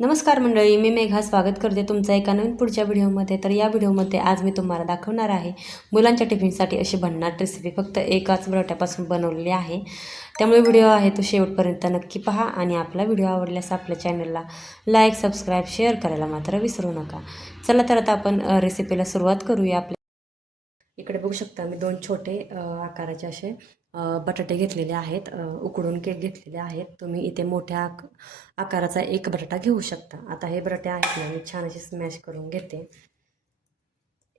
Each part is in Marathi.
नमस्कार मंडळी मी मेघा स्वागत करते तुमचं एका नवीन पुढच्या व्हिडिओमध्ये. तर या व्हिडिओमध्ये आज मी तुम्हाला दाखवणार आहे मुलांच्या टिफिनसाठी अशी भन्नाट रेसिपी फक्त एकाच बरोट्यापासून बनवलेली आहे. त्यामुळे व्हिडिओ आहे तो शेवटपर्यंत नक्की पहा आणि आपला व्हिडिओ आवडल्यास आपल्या चॅनलला लाईक सबस्क्राईब शेअर करायला मात्र विसरू नका. चला तर आता आपण रेसिपीला सुरुवात करूया. आपल्या इकडे बघू शकता मी दोन छोटे आकाराचे असे बटाटे घेतलेले आहेत. उकडून केक घेतलेले आहेत. तुम्ही इथे मोठ्या आक आकाराचा एक बटाटा घेऊ शकता. आता हे बटाटे आहेत ना मी छान असे स्मॅश करून घेते.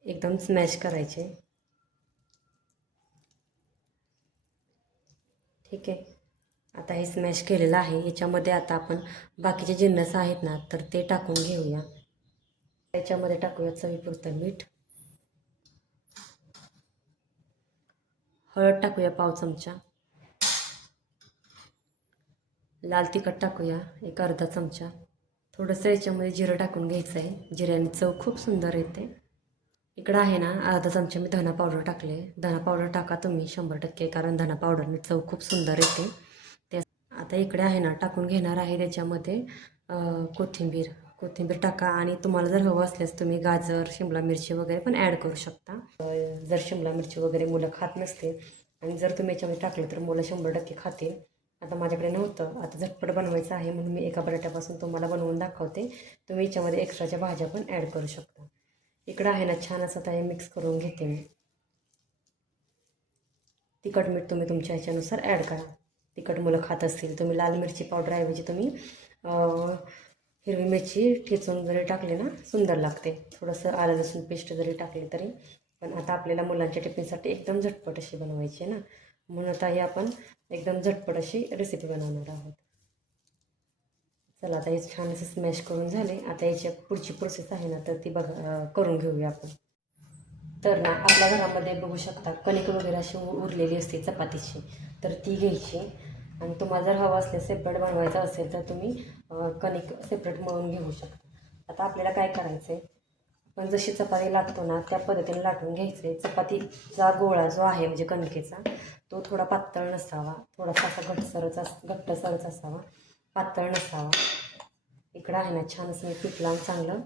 एकदम स्मॅश करायचे. ठीक आहे. आता हे स्मॅश केलेलं आहे. याच्यामध्ये आता आपण बाकीचे जिन्नस आहेत ना तर ते टाकून घेऊया. त्याच्यामध्ये टाकूया चवीपुरतं मीठ. हळद टाकूया पाव चमचा. लाल तिखट टाकूया एक अर्धा चमचा. थोडंसं याच्यामध्ये जिरं टाकून घ्यायचं आहे. जिऱ्याने चव खूप सुंदर येते. इकडं आहे ना अर्धा चमचा मी धना पावडर टाकले. धना पावडर टाका तुम्ही शंभर टक्के कारण धना पावडरने चव खूप सुंदर येते. त्या आता इकडे आहे ना टाकून घेणार आहे त्याच्यामध्ये कोथिंबीर. कोथिंबीर टाका आणि तुम्हाला जर हवं असल्यास तुम्ही गाजर शिमला मिरची वगैरे पण ॲड करू शकता. जर शिमला मिरची वगैरे मुलं खात नसतील आणि जर तुम्ही याच्यामध्ये टाकलं तर मुलं शंभर टक्के खातील. आता माझ्याकडे नव्हतं. आता झटपट बनवायचं आहे म्हणून मी एका बटाट्यापासून तुम्हाला बनवून दाखवते. तुम्ही याच्यामध्ये एक्स्ट्राच्या भाज्या पण ॲड करू शकता. इकडं आहे ना छान असं आता हे मिक्स करून घेते मी. तिखट मीठ तुम्ही तुमच्या ह्याच्यानुसार ॲड करा. तिखट मुलं खात असतील तुम्ही लाल मिरची पावडरऐवजी तुम्ही हिरवी मिरची ठेचून जरी टाकली ना सुंदर लागते. थोडंसं आलं लसूण पेस्ट जरी टाकली तरी पण आता आपल्याला मुलांच्या टिफिनसाठी एकदम झटपट अशी बनवायची आहे ना. म्हणून आता ही आपण एकदम झटपट अशी रेसिपी बनवणार आहोत. चला आता हे छान असं स्मॅश करून झाले. आता याची पुढची प्रोसेस आहे ना तर ती बघा करून घेऊया आपण. तर ना आपल्या घरामध्ये बघू शकता कणिक वगैरे अशी उ- उरलेली असते चपातीची. तर ती घ्यायची. आणि तुम्हाला जर हवं असले सेपरेट बनवायचं असेल तर तुम्ही कणिक सेपरेट मळून घेऊ शकता. आता आपल्याला काय करायचं आहे पण जशी चपाती लाटतो ना त्या पद्धतीने लाटून घ्यायचं आहे चपातीचा गोळा जो आहे म्हणजे कणकेचा तो थोडा पातळ नसावा. थोडासा असा घट्टसरच अस घट्टसरच असावा. पातळ नसावा. इकडं आहे ना छान असं मी पीठ लावून चांगलं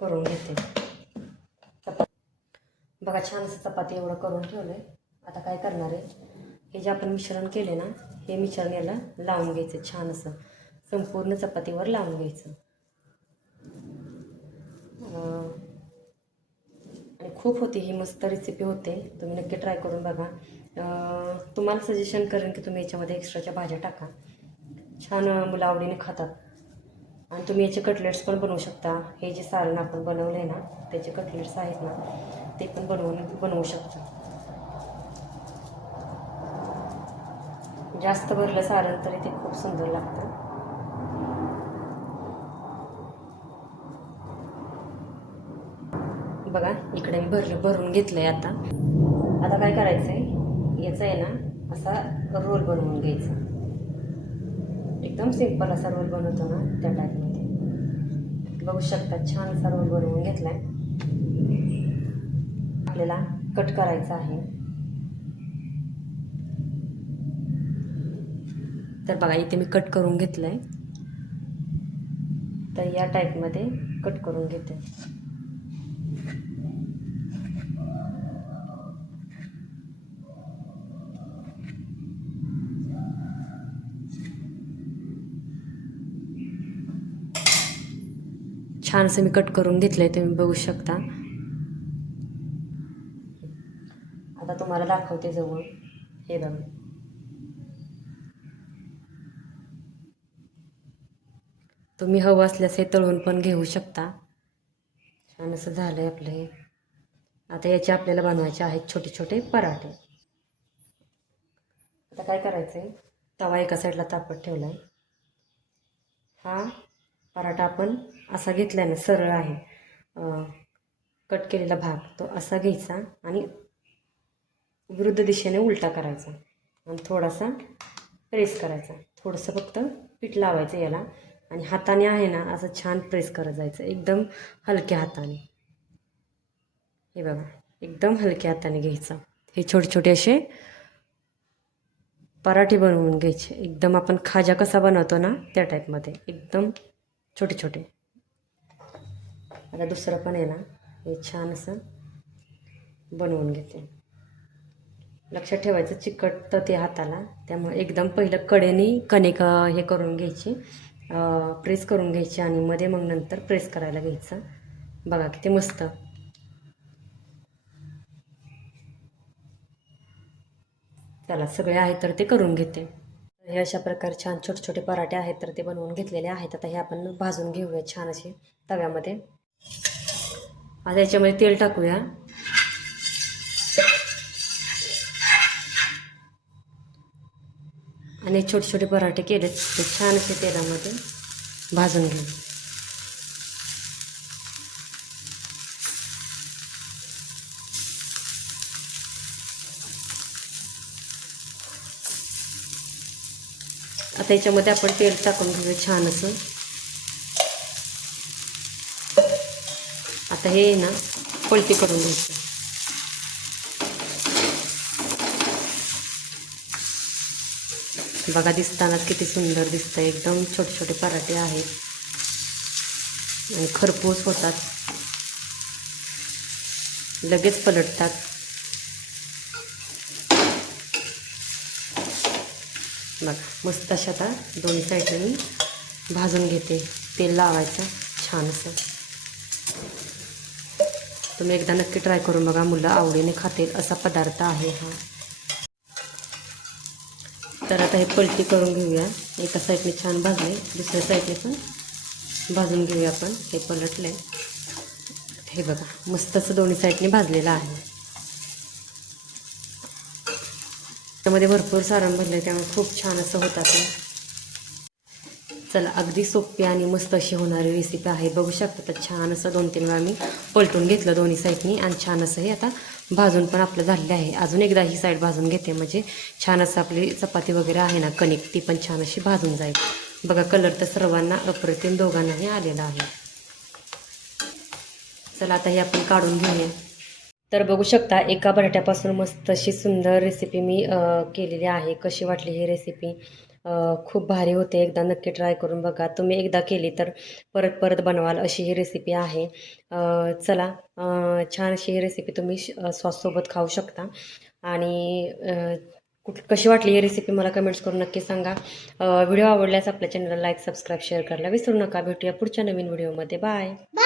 करून घेते. चपाती बघा छान असं चपाती एवढं करून ठेवलं आहे आता काय करणार आहे? हे जे आपण मिश्रण केले ना हे मिश्रण याला लावून घ्यायचं छान असं. संपूर्ण चपातीवर लावून घ्यायचं. आणि खूप होती ही मस्त रेसिपी होते. तुम्ही नक्की ट्राय करून बघा. तुम्हाला सजेशन करेन की तुम्ही याच्यामध्ये एक्स्ट्राच्या भाज्या टाका. छान मुलं आवडीने खातात. आणि तुम्ही याचे कटलेट्स पण बनवू शकता. हे जे सारण आपण बनवलं आहे ना त्याचे कटलेट्स आहेत ना ते पण बनवून बनवू शकता. जास्त भरलं सारण तरी ते खूप सुंदर लागतं. बघा इकडे मी भरलं भरून घेतलंय आता. आता काय करायचं आहे याचा आहे ना असा रोल बनवून घ्यायचा. एकदम सिंपल असा रोल बनवतो ना त्या टाईपमध्ये बघू शकता छान असा रोल बनवून घेतलाय. आपल्याला कट करायचा आहे. तर बघा इथे मी कट करून घेतलं आहे तर या टाईपमध्ये कट करून घेते. छानसं मी कट करून घेतलंय तुम्ही बघू शकता. आता तुम्हाला दाखवते जवळ. हे बघा. तुम्ही हवं असल्यास हे तळून पण घेऊ शकता. छान असं झालं आहे आपलं हे. आता याचे आपल्याला बनवायचे आहेत छोटे छोटे पराठे. आता काय करायचं आहे तवा एका साईडला तापत ठेवला आहे हा पराठा आपण असा घेतला ना सरळ आहे. कट केलेला भाग तो असा घ्यायचा आणि विरुद्ध दिशेने उलटा करायचा. आणि थोडासा प्रेस करायचा. थोडंसं फक्त पीठ लावायचं याला. आणि हाताने आहे ना असं छान प्रेस करत जायचं. एकदम हलक्या हाताने. हे बघा एकदम हलक्या हाताने घ्यायचं. हे छोटे छोटे असे पराठे बनवून घ्यायचे. एकदम आपण खाजा कसा बनवतो ना त्या टाईपमध्ये एकदम छोटे छोटे. आता दुसरं पण आहे ना हे छान असं बनवून घेते. लक्षात ठेवायचं चिकट ते हाताला त्यामुळे एकदम पहिलं कडेने कणिक हे करून घ्यायची. प्रेस करून घ्यायची आणि मध्ये मग नंतर प्रेस करायला घ्यायचं. बघा किती मस्त. चला सगळे आहेत तर ते करून घेते. हे अशा प्रकारे छान छोटे छोटे पराठे आहेत तर ते बनवून घेतलेले आहेत. आता हे आपण भाजून घेऊया छान असे तव्यामध्ये. आता याच्यामध्ये तेल टाकूया. आणि छोटे छोटे पराठे केले ते छान असे तेलामध्ये भाजून घेऊ. आता याच्यामध्ये आपण तेल टाकून घेऊ छान असं. आता हे ना पलटी करून घ्यायचं. बघा दिसताना किती सुंदर दिसतं एकदम छोटे छोटे पराठे आहेत. आणि खरपूस होतात. लगेच पलटतात. बघा मस्त अशा आता दोन्ही साईडने मी भाजून घेते. तेल लावायचं छान असं तुम्ही एकदा नक्की ट्राय करून बघा. मुलं आवडीने खातील असा पदार्थ आहे हा. तर आता हे पलटी करून घेऊया. एका साईडने छान भाजले दुसऱ्या साईडने पण भाजून घेऊया आपण. हे पलटले हे बघा मस्त असं दोन्ही साईडने भाजलेलं आहे. त्यामध्ये भरपूर सारण आहे त्यामुळे खूप छान असं होतं ते चला अगदी सोपी आणि मस्त अशी होणारी रेसिपी आहे. बघू शकता तर छान असं दोन तीन वेळा मी पलटून घेतलं दोन्ही साईडनी आणि छान असं हे आता भाजून पण आपलं झालेलं आहे. अजून एकदा ही साईड भाजून घेते म्हणजे छान असं आपली चपाती वगैरे आहे ना कणिक ती पण छान अशी भाजून जाईल. बघा कलर तर सर्वांना अप्रतिम दोघांनाही आलेला आहे. चला आता हे आपण काढून घेऊया. तर बघू शकता एका बटाट्यापासून मस्त अशी सुंदर रेसिपी मी केलेली आहे. कशी वाटली ही रेसिपी खूप भारी होते. एकदा नक्की ट्राय करून बघा. तुम्ही एकदा केली तर परत परत बनवाल अशी ही रेसिपी आहे. चला छान अशी ही रेसिपी तुम्ही सॉससोबत खाऊ शकता. आणि कुठ कशी वाटली ही रेसिपी मला कमेंट्स करून नक्की सांगा. व्हिडिओ आवडल्यास आपल्या चॅनलला लाईक सबस्क्राईब शेअर करायला विसरू नका. भेटूया पुढच्या नवीन व्हिडिओमध्ये बाय